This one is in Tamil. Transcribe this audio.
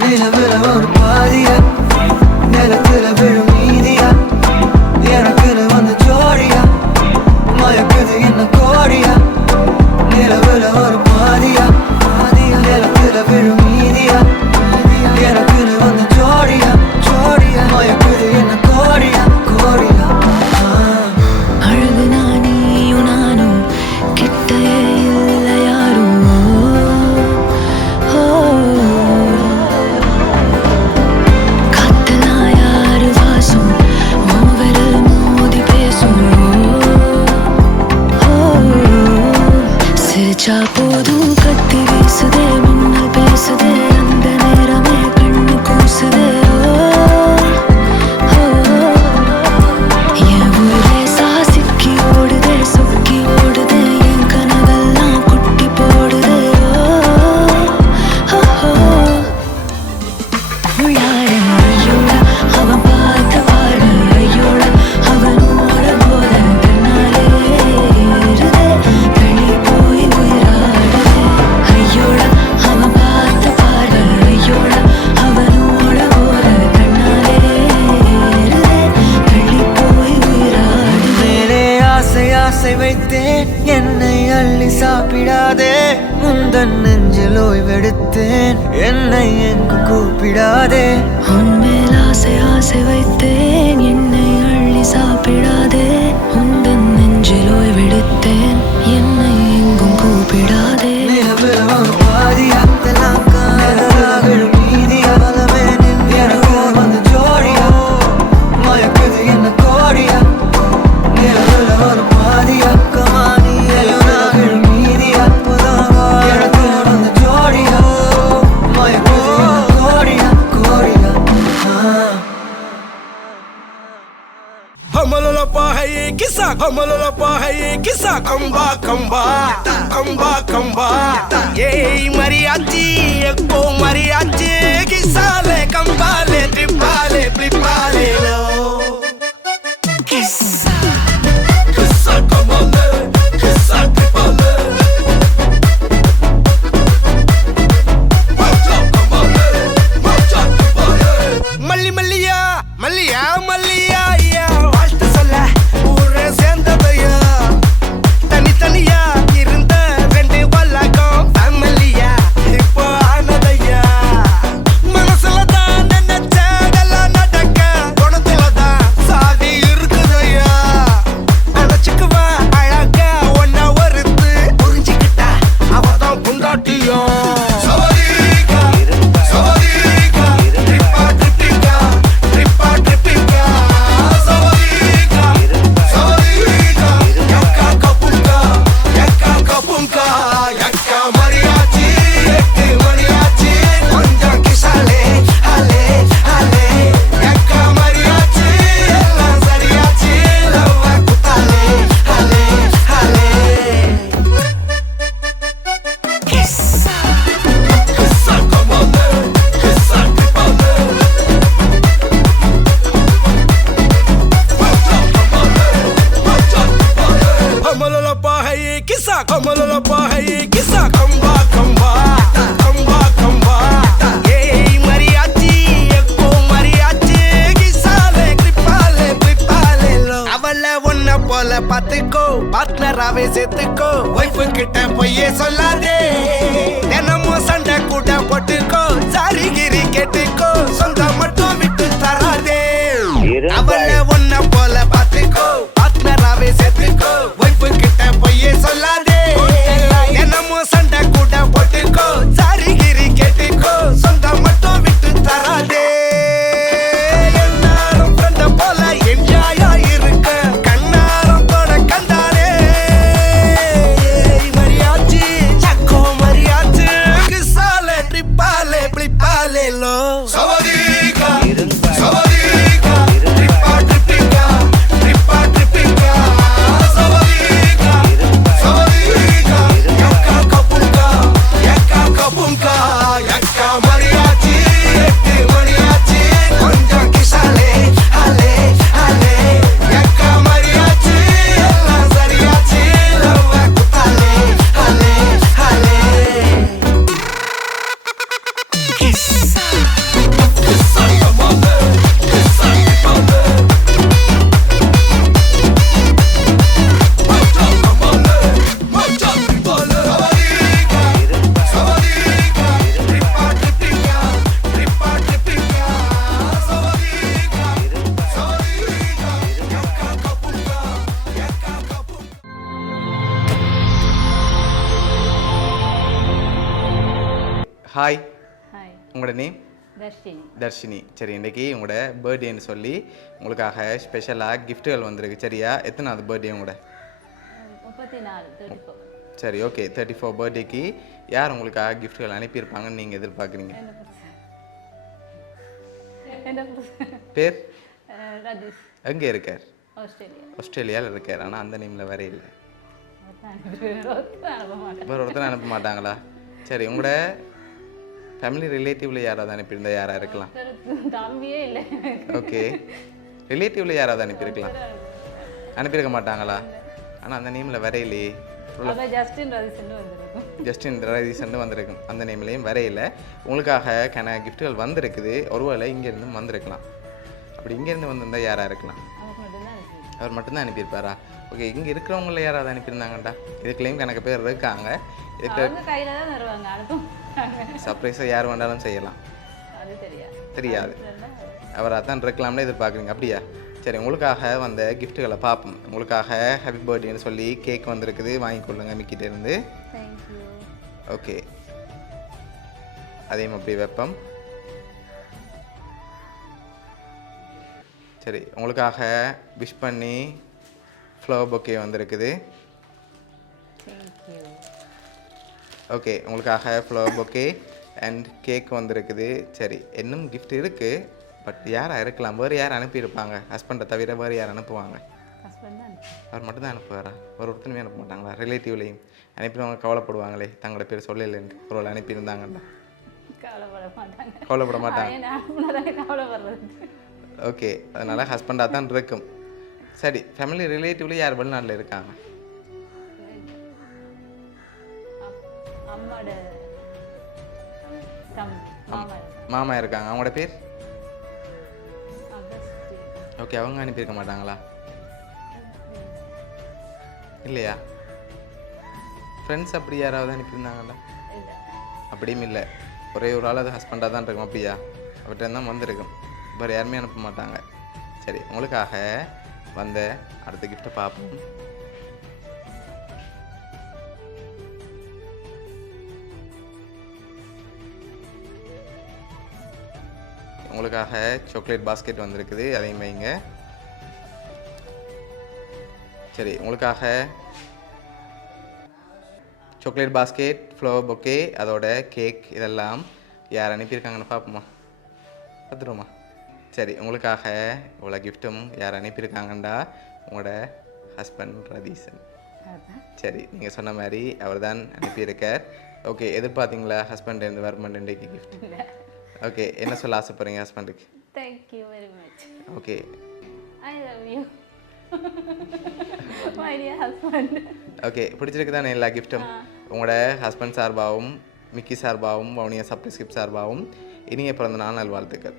நிலவில ஒரு பாதியா நிலத்துல விழும் மீதியா எனக்குன்னு வந்த ஜோடியா மயக்குது என்ன கோடியா. 下不独。பார்த்தேன் என்னை எங்கு கூப்பிடாதே. உன் மேல் ஆசை ஆசை வைத்தேன். ஏசா கம்பா கம்பா கம்பா கம்பா. ஏய் மரியாச்சி எக்கோ மரியாச்சி? கிசாலே கம்பாலே ட்ரிப்பாலே பிளிப்பாலே லோ. తోలలో హై కిసా కంబా కంబా కంబా కంబా போல பாத்துக்கோ பார்ட்னராவே சேர்த்துக்கோ. ஒய்ஃபு கிட்ட பொய்யே சொல்லாதே. தினமும் சண்டை கூட போட்டு உங்களோட நேம் தர்ஷினி. தர்ஷினி. சரி இன்னைக்கு உங்களோட பர்த்டேன்னு சொல்லி உங்களுக்காக ஸ்பெஷலாக கிஃப்ட்டுகள் வந்திருக்கு. சரியா? எத்தனாவது பர்த்டே உங்களோட? சரி ஓகே தேர்ட்டி ஃபோர் பர்த்டேக்கு யார் உங்களுக்காக கிஃப்ட்கள் அனுப்பியிருப்பாங்கன்னு நீங்கள் எதிர்பார்க்குறீங்க? பேர்? எங்கே இருக்கார்? ஆஸ்திரேலியாவில் இருக்கார் ஆனால் அந்த நேமில் வரையில்லை இல்லை. ஒருத்தர் அனுப்ப மாட்டாங்களா? சரி உங்களோட ஃபேமிலி ரிலேட்டிவில் யாராவது அனுப்பியிருந்தா யாராக இருக்கலாம்? தம்பியே இல்லை. ஓகே ரிலேட்டிவில் யாராவது அனுப்பியிருக்கலாம். அனுப்பியிருக்க மாட்டாங்களா? ஆனால் அந்த நேமில் வரையிலே ஜஸ்டின் ரதிசன் வந்திருக்கும். அந்த நேம்லேயும் வரையில உங்களுக்காக கன கிஃப்ட்டுகள் வந்திருக்குது. ஒருவேளை இங்கேருந்து வந்திருக்கலாம். அப்படி இங்கேருந்து வந்திருந்தா யாராக இருக்கலாம்? அவர் மட்டும்தான் அனுப்பியிருப்பாரா? ஓகே இங்கே இருக்கிறவங்கள யாராவது அனுப்பியிருந்தாங்கடா இதுக்குள்ளேயும் கணக்கு பேர் இருக்காங்க. இதுக்கு தான் சர்ப்ரைஸாக யார் வேண்டாலும் செய்யலாம். தெரியாது. தெரியாது. அவர் அதான் இருக்கலாம்னு எதிர்பார்க்குறீங்க. அப்படியா? சரி உங்களுக்காக வந்த கிஃப்ட்டுகளை பார்ப்போம். உங்களுக்காக ஹாப்பி பர்த்டேன்னு சொல்லி கேக் வந்திருக்குது. வாங்கிக்கொள்ளுங்க மிக்கிட்ட இருந்து. தேங்க்யூ ஓகே அதையும் அப்படி வைப்போம். சரி உங்களுக்காக விஷ் பண்ணி ஃப்ளவர் பொக்கே வந்திருக்குது. ஓகே உங்களுக்காக ஃப்ளவர் பொக்கே அண்ட் கேக் வந்திருக்குது. சரி இன்னும் gift இருக்குது பட் யாராக இருக்கலாம் வேறு யார் அனுப்பியிருப்பாங்க? ஹஸ்பண்டை தவிர வேறு யார் அனுப்புவாங்க? அவர் மட்டும் தான் அனுப்புவாரா? ஒரு ஒருத்தனுமே அனுப்ப மாட்டாங்களா? ரிலேட்டிவ்லேயும் அனுப்பினவங்க கவலைப்படுவாங்களே தங்களோட பேர் சொல்லலைன்ட்டு ஒரு வேளை அனுப்பியிருந்தாங்கல்ல கவலைப்பட மாட்டாங்க ஓகே அதனால் ஹஸ்பண்டாக தான் இருக்கும். சரி ஃபேமிலி ரிலேட்டிவ்ல யார் வெளிநாட்டில் இருக்காங்க? அம்மாவோட மாமா. இருக்காங்க. அவங்களோட பேர்? ஓகே அவங்க அனுப்பியிருக்க மாட்டாங்களா? இல்லையா? ஃப்ரெண்ட்ஸ் அப்படி யாராவது அனுப்பியிருந்தாங்களா? அப்படியும் இல்லை. ஒரே ஒரு ஆள் அது ஹஸ்பண்டாக தான் இருக்கும் அப்படியா? அவர்கிட்ட தான் வந்திருக்கும். வேறு யாருமே அனுப்ப மாட்டாங்க. சரி உங்களுக்காக வந்த அடுத்த கிஃப்ட்டை பார்ப்போம். உங்களுக்காக சாக்லேட் பாஸ்கெட் வந்திருக்குது அதையும் வைங்க. சரி உங்களுக்காக சாக்லேட் பாஸ்கெட் ஃப்ளவர் பொக்கே அதோட கேக் இதெல்லாம் யார் அனுப்பியிருக்காங்கன்னு பார்ப்போமா? பார்த்துருவோமா சரி உங்களுக்காக இவ்வளோ கிஃப்ட்டும் யார் அனுப்பியிருக்காங்கண்டா? உங்களோட ஹஸ்பண்ட் ரதீசன். சரி நீங்கள் சொன்ன மாதிரி அவர் தான் அனுப்பியிருக்கார். ஓகே எதிர்பார்த்தீங்களா? ஹஸ்பண்ட் இருந்து வரமெண்ட் டேக்கு கிஃப்ட் இல்லை. ஓகே என்ன சொல்ல ஆசைப்படுறீங்க ஹஸ்பண்டுக்கு thank you very much okay I love you my dear husband okay பிடிச்சிருக்கு தானே எல்லா கிஃப்ட்டும் உங்களோட ஹஸ்பண்ட் சார்பாகவும் மிக்கி சார்பாகவும் வவுனியா சப்ளை ஸ்கிப் சார்பாகவும் இனிய பிறந்த நாள் நல்வாழ்த்துக்கள்.